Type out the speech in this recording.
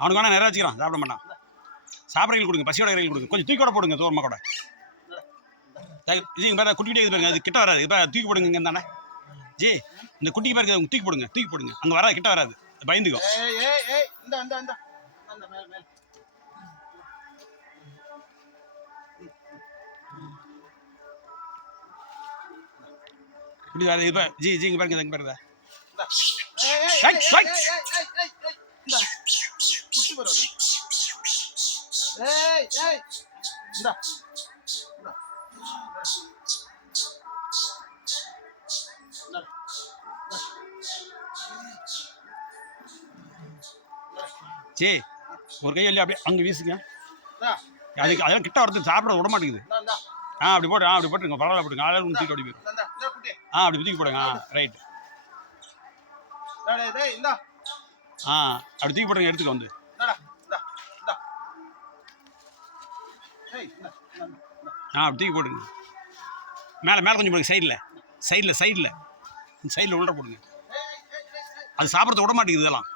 அவனுக்கு நிறைய வச்சுக்கிறான், சாப்பிட மாட்டான். சாப்பிட்றீங்க கொடுங்க, பசியோட இறைகள் கொடுங்க, கொஞ்சம் தூக்கி கூட போடுங்க, தோரமாக கூட. இது பாரு, குட்டி இது பாருங்க, அது கிட்ட வராது. இப்போ தூக்கி போடுங்க இங்கே தானே ஜி, இந்த குட்டி பாருங்க, தூக்கி போடுங்க, தூக்கி போடுங்க. அங்கே வராது, கிட்ட வராது, பயந்துக்கும். இப்படி வராது. இப்போ ஜி ஜி இங்கே பாருங்க, இங்கே பாருங்க. சே, ஒரு கை இல்லையா அப்படியே அங்கே வீசுங்க. அதுக்கு அதெல்லாம் கிட்ட வரது சாப்பிட விட மாட்டேங்குது. அப்படி போட்டு அப்படி போட்டுருங்க, பரவாயில்ல போட்டுங்க. ஆளாலும் ஒன்று தூக்கி ஓடி போயிடும். அப்படி தூக்கி போடுங்க. ரைட். அப்படி தூக்கி போடுங்க, எடுத்துக்க வந்து. அப்படி தூக்கி போடுங்க. மேலே மேலே கொஞ்சம் போடுங்க, சைடில் உள்ள போடுங்க. அது சாப்பிட்றத விட மாட்டேங்குது இதெல்லாம்.